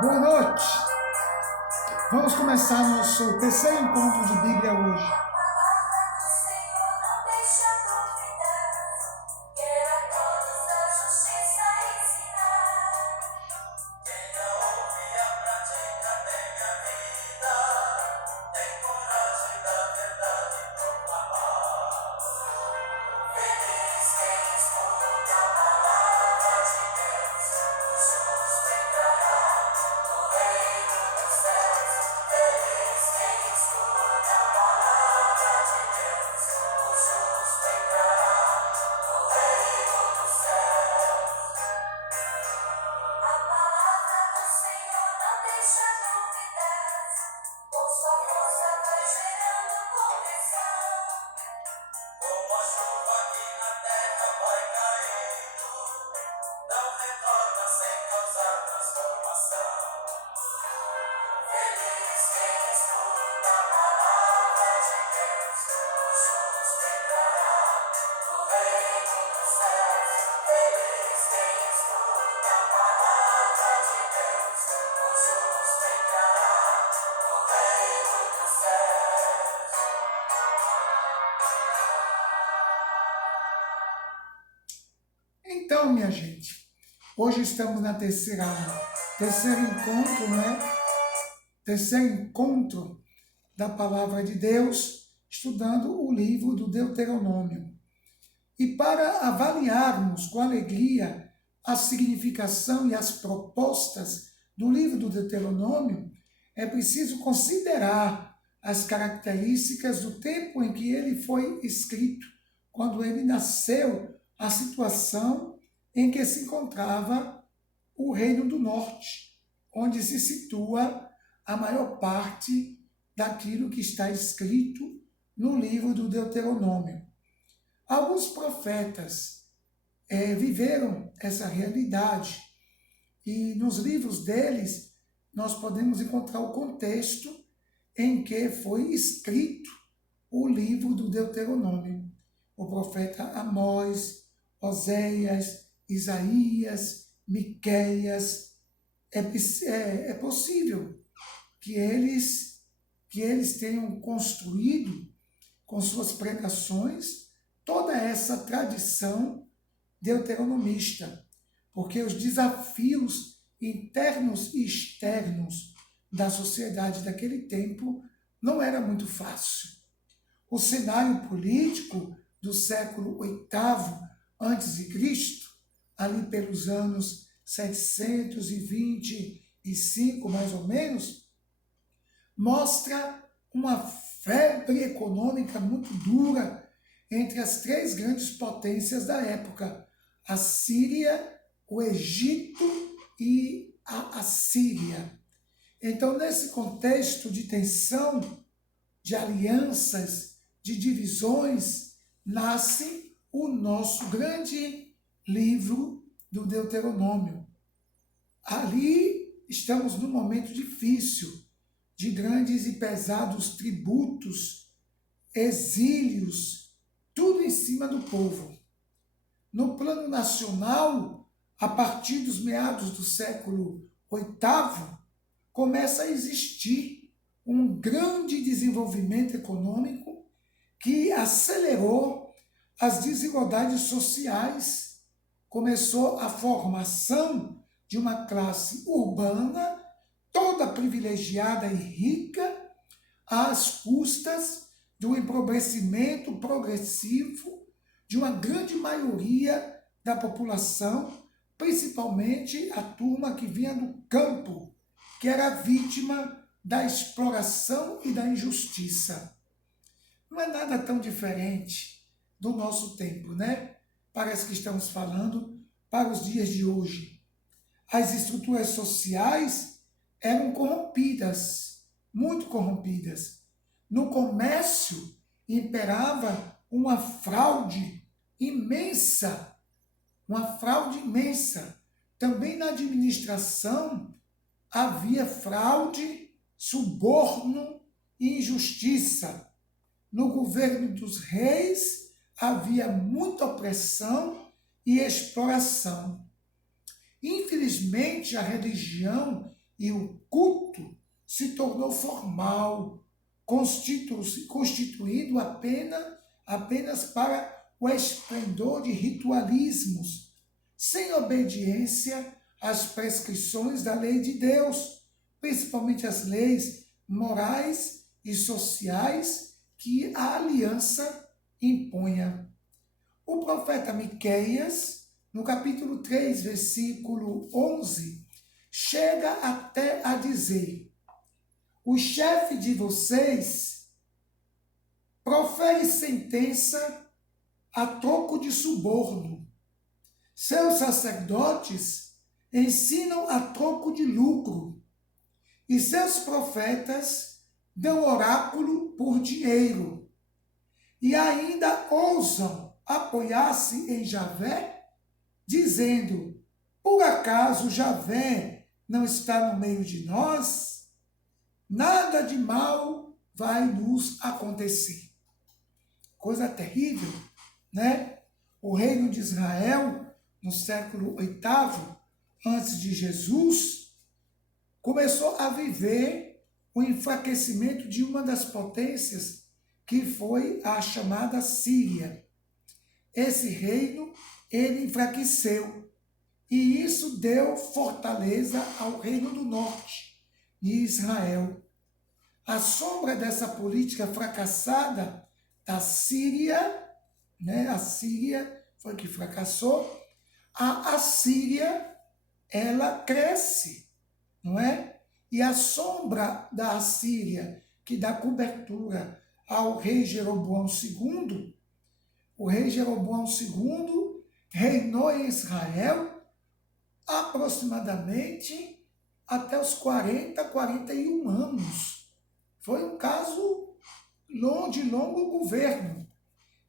Boa noite. Vamos começar nosso terceiro encontro de Bíblia hoje. Então, minha gente, hoje estamos na terceiro encontro, Terceiro encontro da Palavra de Deus, estudando o livro do Deuteronômio. E para avaliarmos com alegria a significação e as propostas do livro do Deuteronômio, é preciso considerar as características do tempo em que ele foi escrito, quando ele nasceu, a situação em que se encontrava o Reino do Norte, onde se situa a maior parte daquilo que está escrito no livro do Deuteronômio. Alguns profetas viveram essa realidade e nos livros deles nós podemos encontrar o contexto em que foi escrito o livro do Deuteronômio. O profeta Amós, Oséias, Isaías, Miqueias, é possível que eles tenham construído com suas pregações toda essa tradição deuteronomista, porque os desafios internos e externos da sociedade daquele tempo não era muito fácil. O cenário político do século VIII a.C., ali pelos anos 725 mais ou menos, mostra uma febre econômica muito dura entre as três grandes potências da época, a Síria, o Egito e a Assíria. Então, nesse contexto de tensão, de alianças, de divisões, nasce o nosso grande livro do Deuteronômio. Ali estamos num momento difícil, de grandes e pesados tributos, exílios, tudo em cima do povo. No plano nacional, a partir dos meados do século VIII, começa a existir um grande desenvolvimento econômico que acelerou as desigualdades sociais. Começou a formação de uma classe urbana, toda privilegiada e rica, às custas do empobrecimento progressivo de uma grande maioria da população, principalmente a turma que vinha do campo, que era vítima da exploração e da injustiça. Não é nada tão diferente do nosso tempo, né? Parece que estamos falando para os dias de hoje. As estruturas sociais eram corrompidas, muito corrompidas. No comércio imperava uma fraude imensa, Também na administração havia fraude, suborno e injustiça. No governo dos reis havia muita opressão e exploração. Infelizmente, a religião e o culto se tornou formal, constituído apenas para o esplendor de ritualismos, sem obediência às prescrições da lei de Deus, principalmente as leis morais e sociais que a aliança impunha. O profeta Miqueias, no capítulo 3, versículo 11, chega até a dizer: o chefe de vocês profere sentença a troco de suborno. Seus sacerdotes ensinam a troco de lucro. E seus profetas dão oráculo por dinheiro. E ainda ousam apoiar-se em Javé, dizendo: por acaso Javé não está no meio de nós? Nada de mal vai nos acontecer. Coisa terrível, né? O reino de Israel, no século VIII antes de Jesus, começou a viver o enfraquecimento de uma das potências, que foi a chamada Síria. Esse reino, ele enfraqueceu, e isso deu fortaleza ao reino do norte, de Israel. A sombra dessa política fracassada da Síria, né? A Síria foi que fracassou, a Assíria, ela cresce, não é? E a sombra da Assíria, que dá cobertura ao rei Jeroboão II, o rei Jeroboão II reinou em Israel aproximadamente até os 41 anos. Foi um caso de longo governo.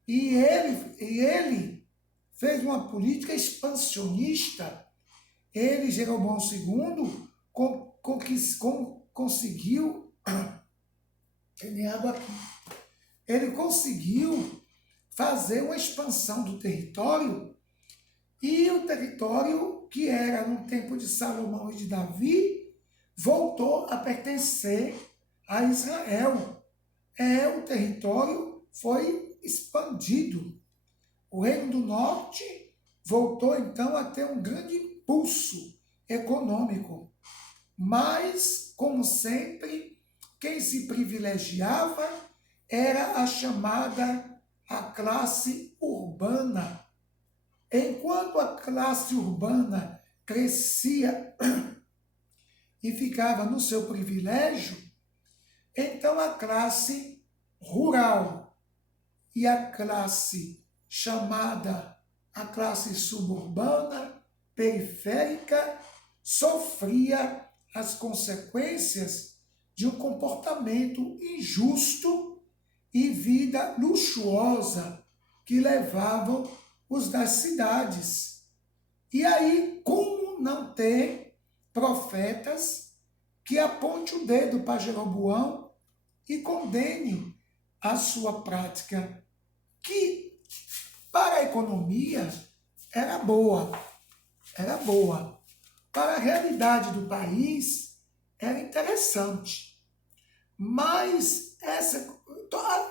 E ele fez uma política expansionista. Ele, Jeroboão II, conseguiu... Tem água aqui. Ele conseguiu fazer uma expansão do território, e o território que era no tempo de Salomão e de Davi voltou a pertencer a Israel. O território foi expandido. O Reino do Norte voltou então a ter um grande impulso econômico. Mas, como sempre, quem se privilegiava era a chamada a classe urbana. Enquanto a classe urbana crescia e ficava no seu privilégio, então a classe rural e a classe chamada a classe suburbana, periférica, sofria as consequências de um comportamento injusto e vida luxuosa que levavam os das cidades. E aí, como não ter profetas que aponte o dedo para Jeroboão e condene a sua prática, que para a economia era boa. Para a realidade do país era interessante. Mas essa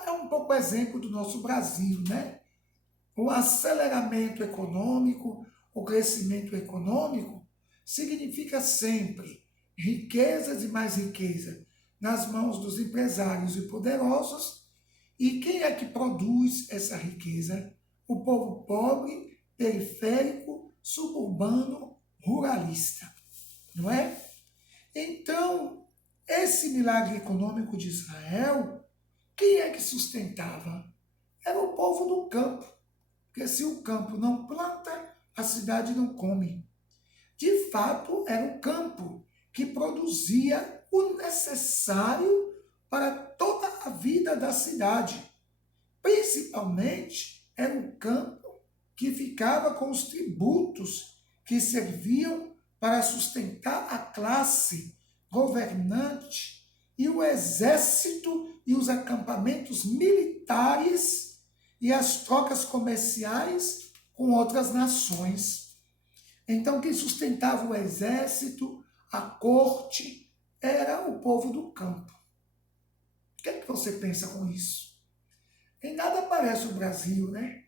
é um pouco exemplo do nosso Brasil, né? O aceleramento econômico, o crescimento econômico significa sempre riquezas e mais riqueza nas mãos dos empresários e poderosos. E quem é que produz essa riqueza? O povo pobre, periférico, suburbano, ruralista, não é? Então, esse milagre econômico de Israel, quem é que sustentava? Era o povo do campo. Porque se o campo não planta, a cidade não come. De fato, era o campo que produzia o necessário para toda a vida da cidade. Principalmente, era o campo que ficava com os tributos que serviam para sustentar a classe governante e o exército e os acampamentos militares e as trocas comerciais com outras nações. Então, quem sustentava o exército, a corte, era o povo do campo. O que é que você pensa com isso? Em nada parece o Brasil, né?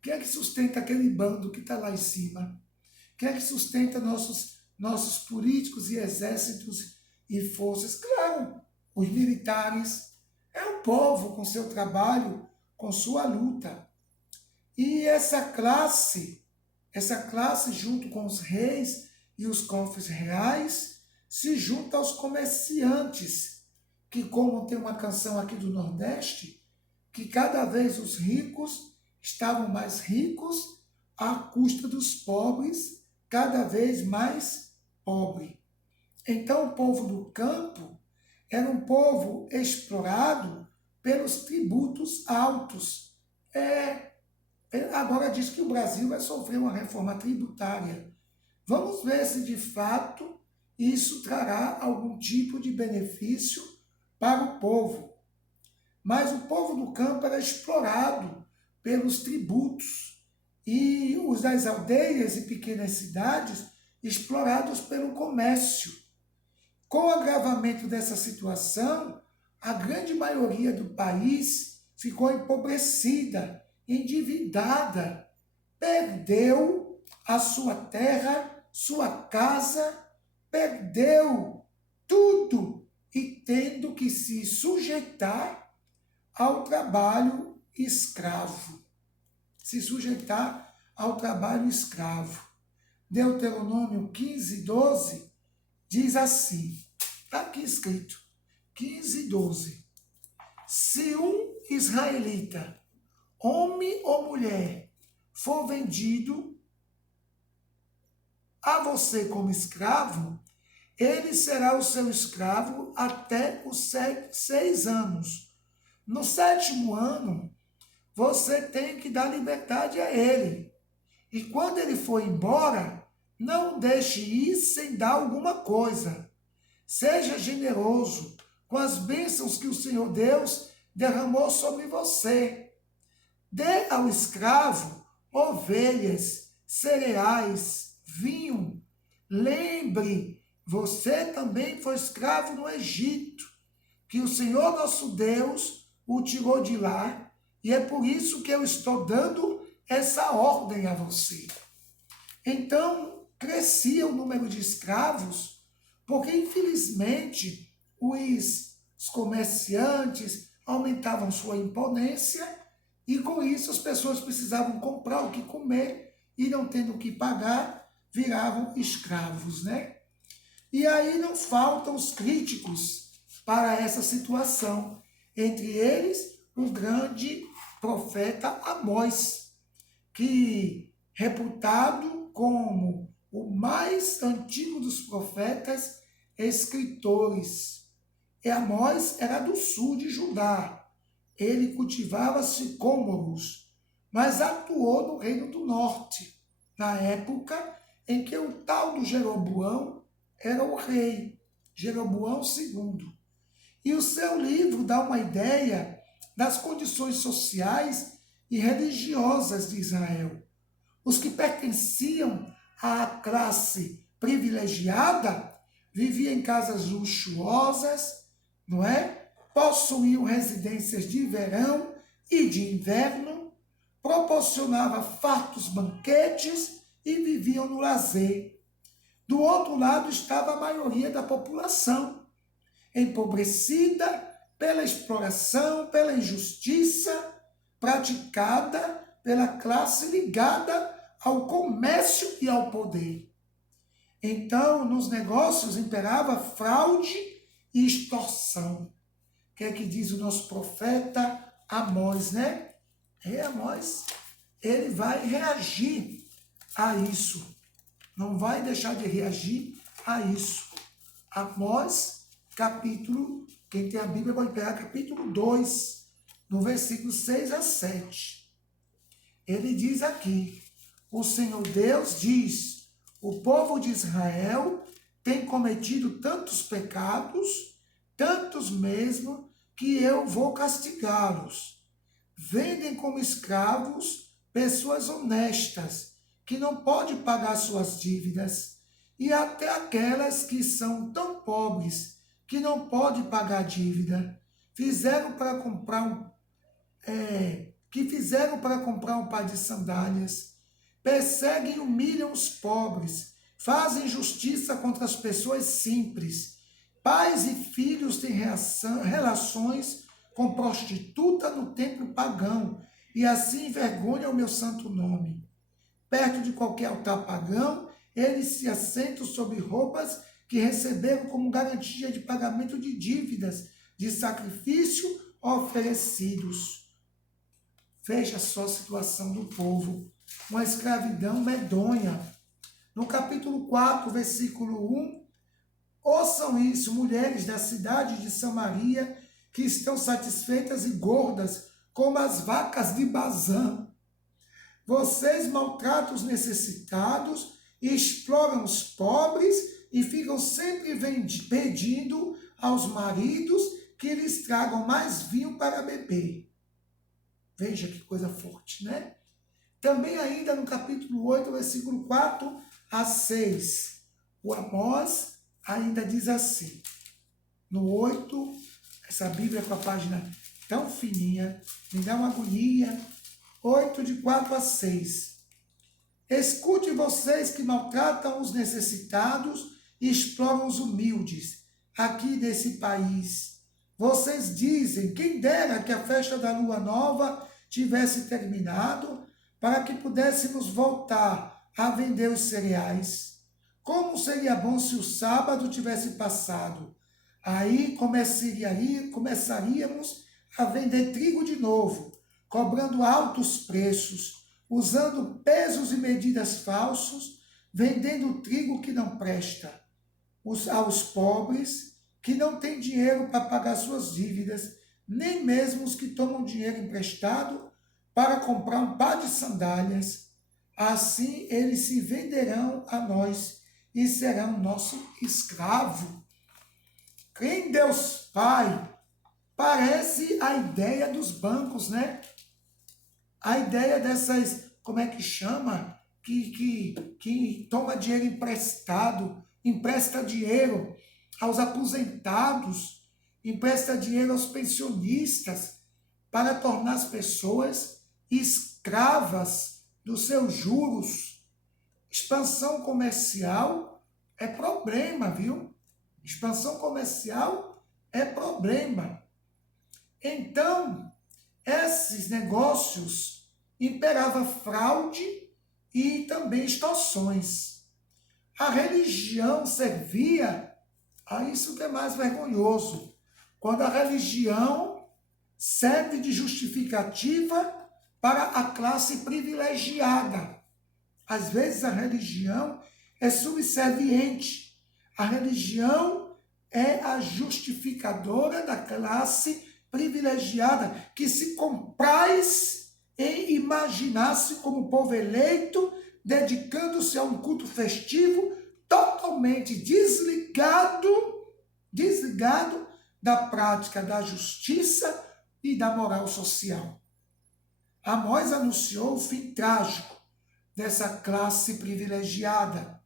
Quem é que sustenta aquele bando que está lá em cima? Quem é que sustenta nossos políticos e exércitos e forças? Claro, os militares. É o povo com seu trabalho, com sua luta. E essa classe junto com os reis e os cofres reais, se junta aos comerciantes, que como tem uma canção aqui do Nordeste, que cada vez os ricos estavam mais ricos à custa dos pobres, cada vez mais pobre. Então o povo do campo era um povo explorado pelos tributos altos. Agora diz que o Brasil vai sofrer uma reforma tributária. Vamos ver se de fato isso trará algum tipo de benefício para o povo. Mas o povo do campo era explorado pelos tributos e os das aldeias e pequenas cidades explorados pelo comércio. Com o agravamento dessa situação, a grande maioria do país ficou empobrecida, endividada, perdeu a sua terra, sua casa, perdeu tudo e tendo que se sujeitar ao trabalho escravo. Se sujeitar ao trabalho escravo. Deuteronômio 15, 12 diz assim, está aqui escrito, 15, 12. Se um israelita, homem ou mulher, for vendido a você como escravo, ele será o seu escravo até os 6 anos. No 7º ano, você tem que dar liberdade a ele. E quando ele for embora, não deixe ir sem dar alguma coisa. Seja generoso com as bênçãos que o Senhor Deus derramou sobre você. Dê ao escravo ovelhas, cereais, vinho. Lembre, você também foi escravo no Egito, que o Senhor nosso Deus o tirou de lá, e é por isso que eu estou dando essa ordem a você. Então, crescia o número de escravos, porque infelizmente os comerciantes aumentavam sua imponência e com isso as pessoas precisavam comprar o que comer e não tendo o que pagar, viravam escravos, né? E aí não faltam os críticos para essa situação, entre eles o grande profeta Amós, que reputado como o mais antigo dos profetas escritores. E Amós era do sul de Judá. Ele cultivava sicômoros, mas atuou no reino do norte, na época em que o tal do Jeroboão era o rei, Jeroboão II. E o seu livro dá uma ideia das condições sociais e religiosas de Israel. Os que pertenciam à classe privilegiada viviam em casas luxuosas, não é? Possuíam residências de verão e de inverno, proporcionava fartos banquetes e viviam no lazer. Do outro lado estava a maioria da população, empobrecida pela exploração, pela injustiça praticada pela classe ligada ao comércio e ao poder. Então, nos negócios imperava fraude e extorsão. O que é que diz o nosso profeta Amós, né? Amós, ele vai reagir a isso. Não vai deixar de reagir a isso. Amós, capítulo, quem tem a Bíblia vai pegar capítulo 2, no versículo 6 a 7. Ele diz aqui, o Senhor Deus diz, o povo de Israel tem cometido tantos pecados, tantos mesmo, que eu vou castigá-los. Vendem como escravos pessoas honestas, que não podem pagar suas dívidas, e até aquelas que são tão pobres que não podem pagar a dívida, fizeram para comprar que fizeram para comprar um par de sandálias, perseguem e humilham os pobres, fazem justiça contra as pessoas simples. Pais e filhos têm relações com prostituta no templo pagão, e assim envergonham o meu santo nome. Perto de qualquer altar pagão, eles se assentam sobre roupas que receberam como garantia de pagamento de dívidas, de sacrifício oferecidos. Veja só a situação do povo, uma escravidão medonha. No capítulo 4, versículo 1, ouçam isso, mulheres da cidade de Samaria, que estão satisfeitas e gordas, como as vacas de Bazã. Vocês maltratam os necessitados, exploram os pobres e ficam sempre pedindo aos maridos que lhes tragam mais vinho para beber. Veja que coisa forte, né? Também ainda no capítulo 8, versículo 4 a 6, o Amós ainda diz assim, no 8, essa Bíblia com a página tão fininha, me dá uma agonia, 8 de 4 a 6. Escute vocês que maltratam os necessitados e exploram os humildes aqui desse país. Vocês dizem, quem dera que a festa da lua nova tivesse terminado para que pudéssemos voltar a vender os cereais. Como seria bom se o sábado tivesse passado? Aí começaríamos a vender trigo de novo, cobrando altos preços, usando pesos e medidas falsos, vendendo trigo que não presta, aos pobres que não têm dinheiro para pagar suas dívidas, nem mesmo os que tomam dinheiro emprestado para comprar um par de sandálias. Assim eles se venderão a nós e serão nosso escravo. Em Deus Pai, parece a ideia dos bancos, né? A ideia dessas, como é que chama? Que toma dinheiro emprestado, empresta dinheiro aos aposentados, empresta dinheiro aos pensionistas, para tornar as pessoas escravas dos seus juros. Expansão comercial é problema, viu? Expansão comercial é problema. Então, esses negócios imperava fraude e também extorsões. A religião servia a isso que é mais vergonhoso, quando a religião serve de justificativa para a classe privilegiada. Às vezes a religião é subserviente. A religião é a justificadora da classe privilegiada que se compraz em imaginar-se como povo eleito, dedicando-se a um culto festivo totalmente desligado da prática da justiça e da moral social. Amós anunciou o fim trágico dessa classe privilegiada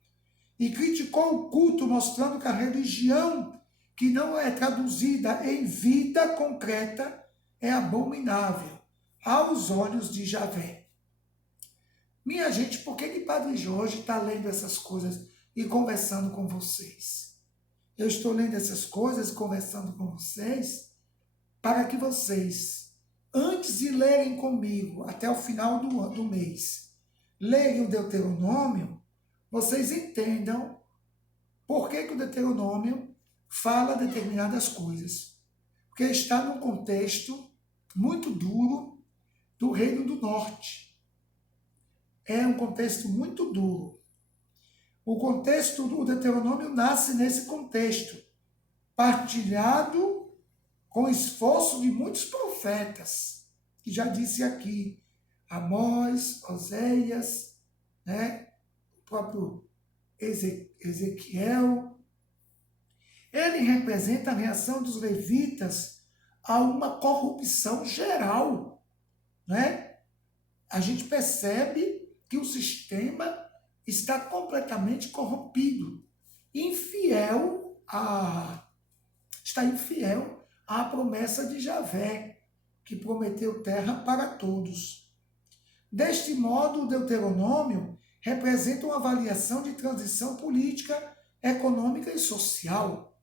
e criticou o culto, mostrando que a religião que não é traduzida em vida concreta é abominável aos olhos de Javé. Minha gente, por que Padre Jorge está lendo essas coisas e conversando com vocês? Eu estou lendo essas coisas e conversando com vocês para que vocês, antes de lerem comigo até o final do mês, lerem o Deuteronômio, vocês entendam por que o Deuteronômio fala determinadas coisas. Porque está num contexto muito duro do Reino do Norte. É um contexto muito duro. O contexto do Deuteronômio nasce nesse contexto, partilhado com esforço de muitos profetas, que já disse aqui, Amós, Oséias, né? O próprio Ezequiel. Ele representa a reação dos levitas a uma corrupção geral, né? A gente percebe que o sistema está completamente corrompido, infiel a está infiel à promessa de Javé, que prometeu terra para todos. Deste modo, o Deuteronômio representa uma avaliação de transição política, econômica e social.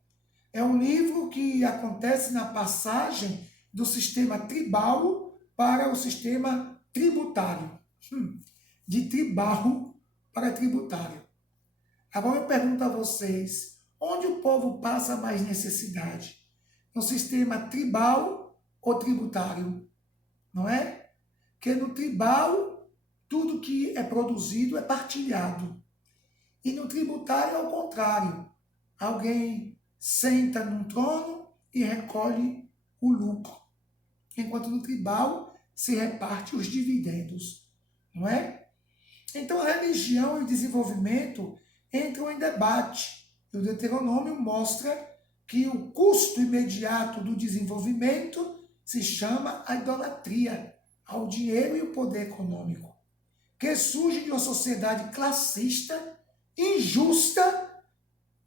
É um livro que acontece na passagem do sistema tribal para o sistema tributário. De tribal para tributário. Agora eu pergunto a vocês, onde o povo passa mais necessidade? No sistema tribal ou tributário? Não é? Porque no tribal, tudo que é produzido é partilhado. E no tributário é o contrário. Alguém senta num trono e recolhe o lucro. Enquanto no tribal se reparte os dividendos. Não é? Então a religião e o desenvolvimento entram em debate. E o Deuteronômio mostra que o custo imediato do desenvolvimento se chama a idolatria ao dinheiro e o poder econômico, que surge de uma sociedade classista, injusta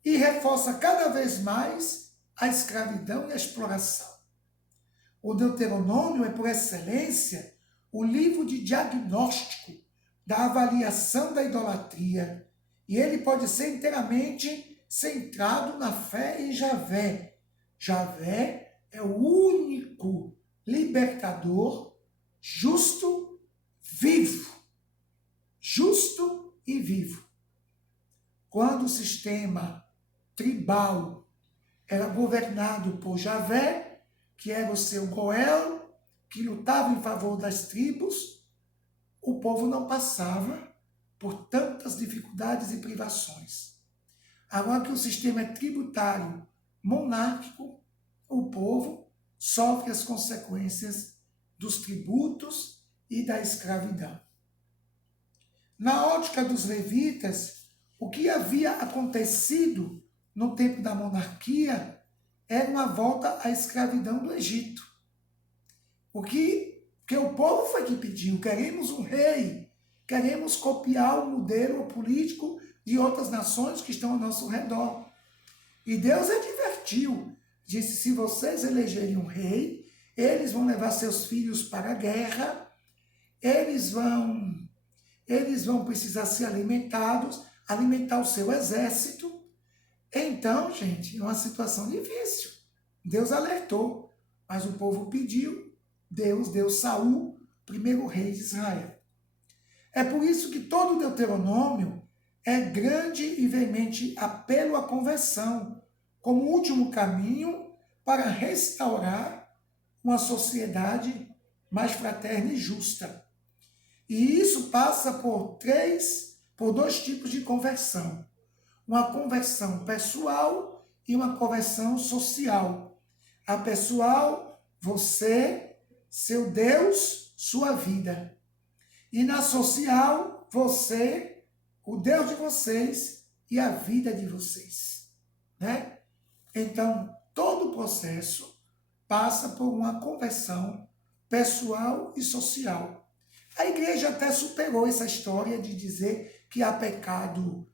e reforça cada vez mais a escravidão e a exploração. O Deuteronômio é, por excelência, o livro de diagnóstico da avaliação da idolatria, e ele pode ser inteiramente centrado na fé em Javé. Javé é o único libertador justo, vivo. Justo e vivo. Quando o sistema tribal era governado por Javé, que era o seu Goel, que lutava em favor das tribos, o povo não passava por tantas dificuldades e privações. Agora que o sistema é tributário, monárquico, o povo sofre as consequências dos tributos e da escravidão. Na ótica dos levitas, o que havia acontecido no tempo da monarquia era uma volta à escravidão do Egito. Porque o povo foi que pediu, queremos um rei, queremos copiar o modelo político de outras nações que estão ao nosso redor. E Deus advertiu, disse, se vocês elegerem um rei, eles vão levar seus filhos para a guerra, eles vão precisar ser alimentados, alimentar o seu exército. Então, gente, é uma situação difícil. Deus alertou, mas o povo pediu, Deus deu Saul, primeiro rei de Israel. É por isso que todo o Deuteronômio é grande e veemente apelo à conversão, como último caminho para restaurar uma sociedade mais fraterna e justa. E isso passa por dois tipos de conversão. Uma conversão pessoal e uma conversão social. A pessoal, você, seu Deus, sua vida. E na social, você, o Deus de vocês e a vida de vocês. Né? Então, todo o processo passa por uma conversão pessoal e social. A igreja até superou essa história de dizer que há pecado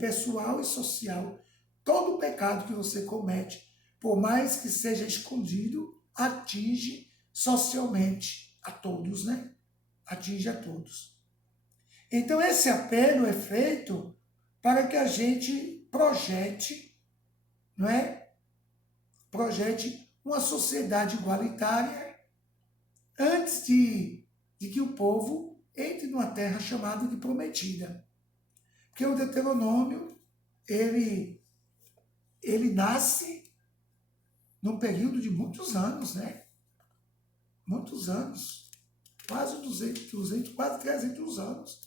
pessoal e social. Todo pecado que você comete, por mais que seja escondido, atinge socialmente a todos, né? Atinge a todos. Então esse apelo é feito para que a gente projete, não é? Projete uma sociedade igualitária antes de que o povo entre numa terra chamada de prometida. Porque o Deuteronômio, ele nasce num período de muitos anos, né? Muitos anos. Quase 200, quase 300 anos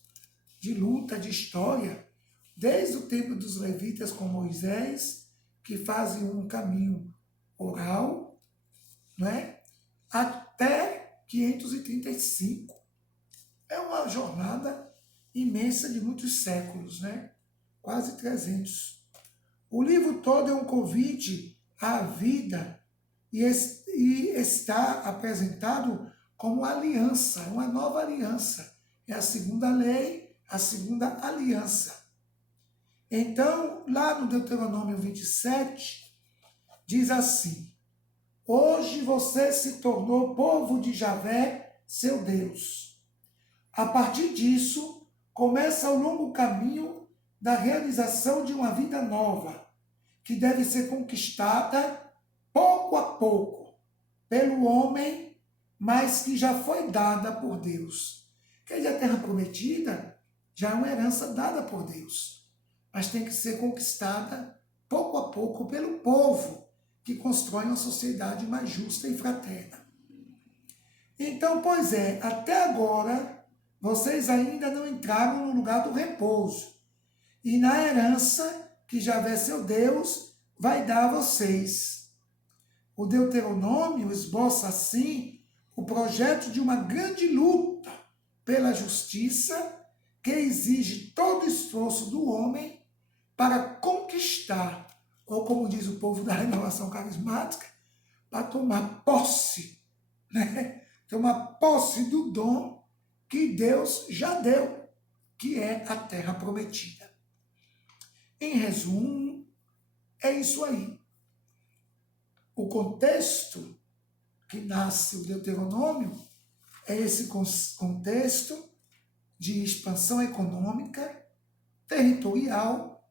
de luta, de história. Desde o tempo dos levitas com Moisés, que fazem um caminho oral, né? Até 535. É uma jornada imensa de muitos séculos, né? Quase 300. O livro todo é um convite à vida e está apresentado como aliança, uma nova aliança é a segunda lei, a segunda aliança. Então, lá no Deuteronômio 27, diz assim: hoje você se tornou povo de Javé, seu Deus. A partir disso, começa o longo caminho da realização de uma vida nova, que deve ser conquistada pouco a pouco pelo homem, mas que já foi dada por Deus. Quer dizer, a terra prometida já é uma herança dada por Deus, mas tem que ser conquistada pouco a pouco pelo povo, que constrói uma sociedade mais justa e fraterna. Então, pois é, até agora, vocês ainda não entraram no lugar do repouso, e na herança que Javé, seu Deus, vai dar a vocês. O Deuteronômio esboça, assim, o projeto de uma grande luta pela justiça, que exige todo o esforço do homem para conquistar, ou como diz o povo da renovação carismática, para tomar posse, né? Tomar posse do dom que Deus já deu, que é a terra prometida. Em resumo, é isso aí. O contexto que nasce o Deuteronômio é esse contexto de expansão econômica, territorial,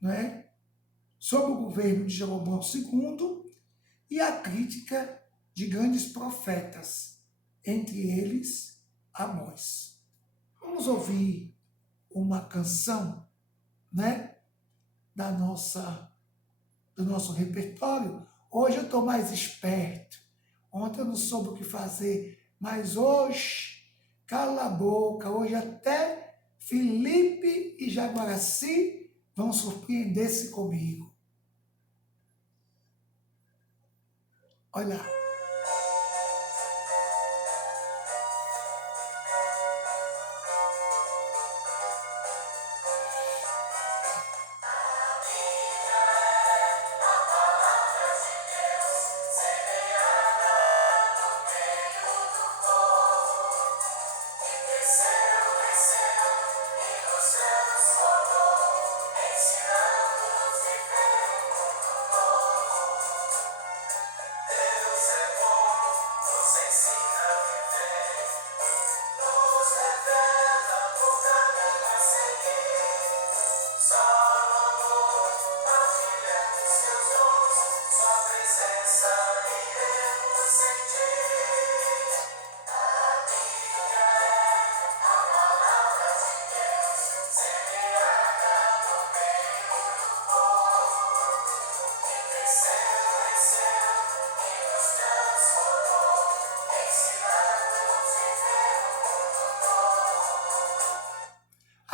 não é? Sob o governo de Jeroboão II, e a crítica de grandes profetas, entre eles Amós. Vamos ouvir uma canção, né, do nosso repertório. Hoje eu estou mais esperto. Ontem eu não soube o que fazer, mas hoje, cala a boca, hoje até Felipe e Jaguaraci vão surpreender-se comigo. Olha lá.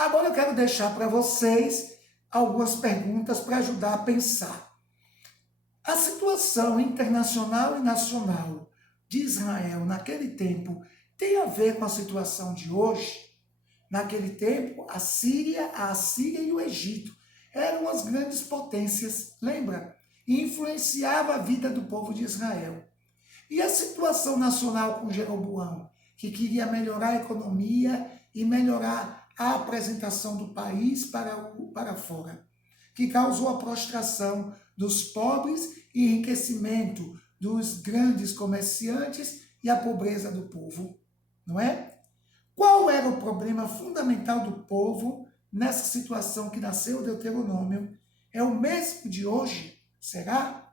Agora eu quero deixar para vocês algumas perguntas para ajudar a pensar. A situação internacional e nacional de Israel naquele tempo tem a ver com a situação de hoje? Naquele tempo, a Assíria e o Egito eram as grandes potências, lembra? E influenciava a vida do povo de Israel. E a situação nacional com Jeroboão, que queria melhorar a economia e melhorar a apresentação do país para fora, que causou a prostração dos pobres e enriquecimento dos grandes comerciantes e a pobreza do povo, não é? Qual era o problema fundamental do povo nessa situação que nasceu o Deuteronômio? É o mesmo de hoje? Será?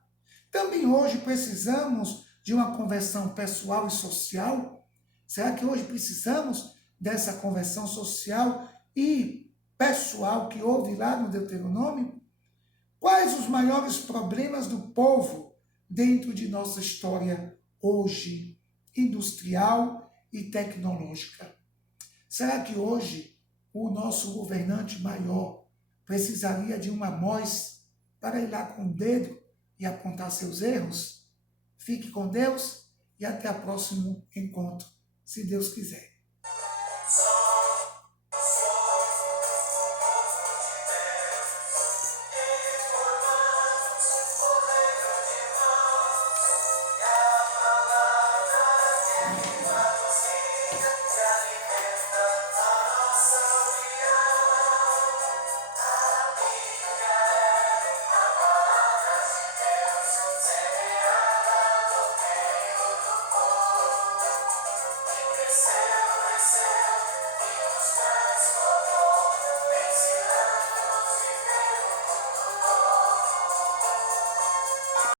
Também hoje precisamos de uma conversão pessoal e social? Será que hoje precisamos dessa conversão social e pessoal que houve lá no Deuteronômio? Quais os maiores problemas do povo dentro de nossa história hoje, industrial e tecnológica? Será que hoje o nosso governante maior precisaria de um Amós para ir lá com o dedo e apontar seus erros? Fique com Deus e até o próximo encontro, se Deus quiser.